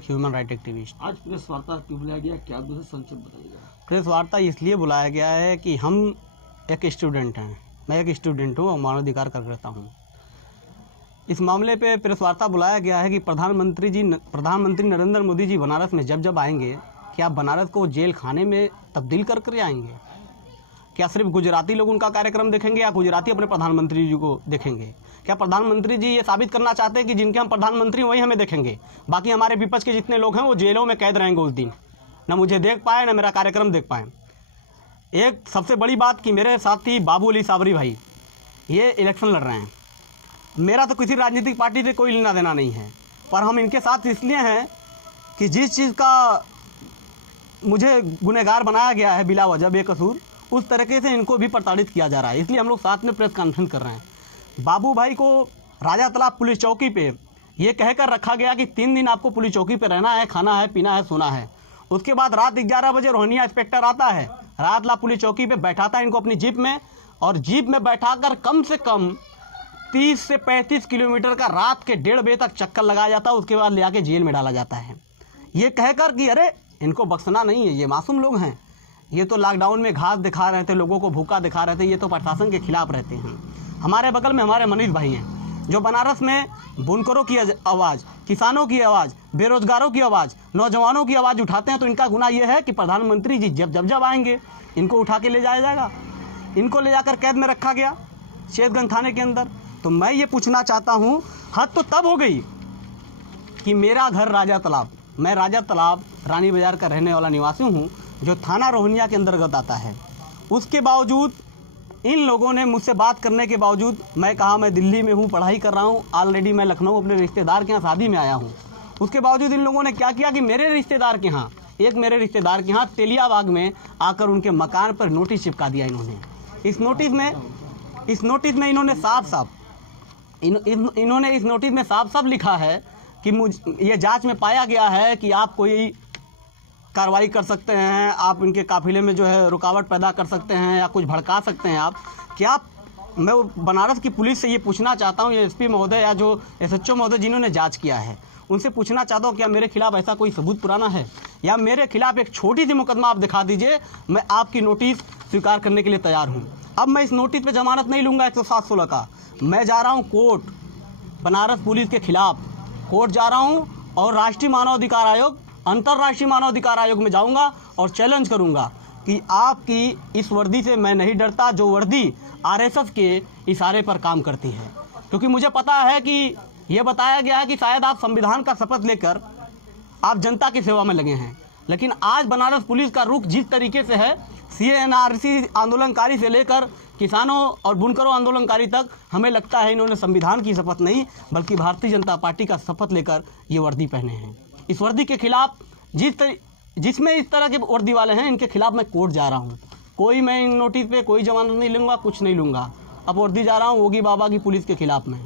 एक human right activist. आज press वार्ता क्यों बुलाया गया, क्या दूसरा संक्षेप बताइएगा? प्रेस वार्ता इसलिए बुलाया गया है कि हम एक स्टूडेंट हैं, मैं एक स्टूडेंट हूँ और मानवाधिकार कार्यकर्ता हूँ। इस मामले पे प्रेस वार्ता बुलाया गया है कि प्रधानमंत्री नरेंद्र मोदी जी बनारस में जब आएंगे, क्या बनारस को जेल खाने में तब्दील कर आएंगे? क्या सिर्फ गुजराती लोग उनका कार्यक्रम देखेंगे या गुजराती अपने प्रधानमंत्री जी को देखेंगे? क्या प्रधानमंत्री जी ये साबित करना चाहते हैं कि जिनके हम प्रधानमंत्री वही हमें देखेंगे, बाकी हमारे विपक्ष के जितने लोग हैं वो जेलों में कैद रहेंगे उस दिन, ना मुझे देख पाए ना मेरा कार्यक्रम देख पाए? एक सबसे बड़ी बात कि मेरे साथी बाबू अली साबरी भाई ये इलेक्शन लड़ रहे हैं। मेरा तो किसी राजनीतिक पार्टी से कोई लेना देना नहीं है, पर हम इनके साथ इसलिए हैं कि जिस चीज़ का मुझे गुनहगार बनाया गया है बिला वजह बेकसूर, उस तरीके से इनको भी प्रताड़ित किया जा रहा है। इसलिए हम लोग साथ में प्रेस कॉन्फ्रेंस कर रहे हैं। बाबू भाई को राजा तालाब पुलिस चौकी पे ये कहकर रखा गया कि 3 दिन आपको पुलिस चौकी पे रहना है, खाना है, पीना है, सोना है। उसके बाद रात 11 बजे रोहनिया इंस्पेक्टर आता है, राजा तालाब पुलिस चौकी पे बैठाता है इनको अपनी जीप में, और जीप में बैठाकर कम से कम 30 से 35 किलोमीटर का रात के 1:30 बजे तक चक्कर लगाया जाता है। उसके बाद ले आके जेल में डाला जाता है, ये कहकर कि अरे इनको बख्शना नहीं है, ये मासूम लोग हैं, ये तो लॉकडाउन में घास दिखा रहे थे, लोगों को भूखा दिखा रहे थे, ये तो प्रशासन के खिलाफ रहते हैं। हमारे बगल में हमारे मनीष भाई हैं जो बनारस में बुनकरों की आवाज़, किसानों की आवाज़, बेरोजगारों की आवाज़, नौजवानों की आवाज़ उठाते हैं। तो इनका गुनाह ये है कि प्रधानमंत्री जी जब आएंगे इनको उठा के ले जाया जाएगा। इनको ले जाकर कैद में रखा गया शेरगंज थाने के अंदर। तो मैं ये पूछना चाहता हूँ, हद तो तब हो गई कि मेरा घर राजा तालाब, मैं राजा तालाब रानी बाज़ार का रहने वाला निवासी हूँ जो थाना रोहनिया के अंतर्गत आता है। उसके बावजूद इन लोगों ने मुझसे बात करने के बावजूद मैं कहा मैं दिल्ली में हूँ, पढ़ाई कर रहा हूँ, ऑलरेडी मैं लखनऊ अपने रिश्तेदार के यहाँ शादी में आया हूँ। उसके बावजूद इन लोगों ने क्या किया कि मेरे रिश्तेदार के यहाँ तेलियाबाग में आकर उनके मकान पर नोटिस चिपका दिया इन्होंने। इस नोटिस में इन्होंने साफ साफ लिखा है कि ये जांच में पाया गया है कि आप कोई कार्रवाई कर सकते हैं, आप इनके काफिले में जो है रुकावट पैदा कर सकते हैं या कुछ भड़का सकते हैं आप। क्या मैं बनारस की पुलिस से ये पूछना चाहता हूँ, ये एसपी महोदय या जो एसएचओ महोदय जिन्होंने जांच किया है उनसे पूछना चाहता हूँ, क्या मेरे खिलाफ ऐसा कोई सबूत पुराना है या मेरे खिलाफ एक छोटी सी मुकदमा आप दिखा दीजिए, मैं आपकी नोटिस स्वीकार करने के लिए तैयार हूँ। अब मैं इस नोटिस पर जमानत नहीं लूँगा 107-16 का, मैं जा रहा हूँ कोर्ट, बनारस पुलिस के खिलाफ कोर्ट जा रहा हूँ और राष्ट्रीय मानवाधिकार आयोग, अंतर्राष्ट्रीय मानवाधिकार आयोग में जाऊंगा और चैलेंज करूंगा कि आपकी इस वर्दी से मैं नहीं डरता जो वर्दी आरएसएस के इशारे पर काम करती है। क्योंकि मुझे पता है कि ये बताया गया है कि शायद आप संविधान का शपथ लेकर आप जनता की सेवा में लगे हैं, लेकिन आज बनारस पुलिस का रुख जिस तरीके से है, CNRC आंदोलनकारी से लेकर किसानों और बुनकरों आंदोलनकारी तक, हमें लगता है इन्होंने संविधान की शपथ नहीं बल्कि भारतीय जनता पार्टी का शपथ लेकर ये वर्दी पहने हैं। इस वर्दी के खिलाफ जिसमें इस तरह के वर्दी वाले हैं इनके खिलाफ मैं कोर्ट जा रहा हूँ। कोई मैं इन नोटिस पे कोई जमानत नहीं लूँगा, कुछ नहीं लूँगा। अब वर्दी जा रहा हूँ योगी बाबा की पुलिस के खिलाफ में।